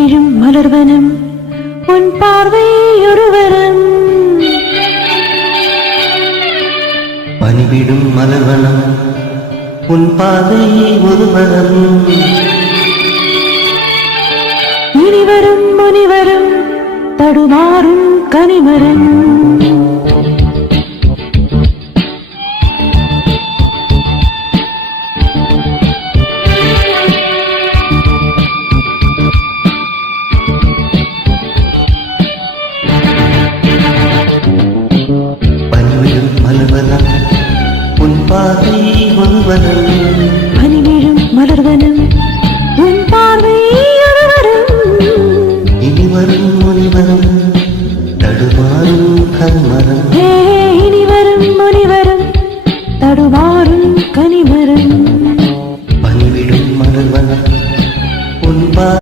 பனிவிழும் மலர்வனம் உன் பார்வை ஒரு வரம். பனிவிடும் மலர்வனம் உன் பார்வை ஒரு வரம். இனிவரும் முனிவரும் தடுமாறும் கனிமரம். பனிவிடும் மலர்வனம் உன் பார்வை ஒரு வரம். பனிவிழும் மலர்வனம் உன் பார்வை ஒரு வரம். இனிவரும் முனிவரும் தடுமாறும் கனிமரம். இனிவரும் முனிவரும் தடுமாறும் கனிமரம். பனிவிடும் மலர்வனம்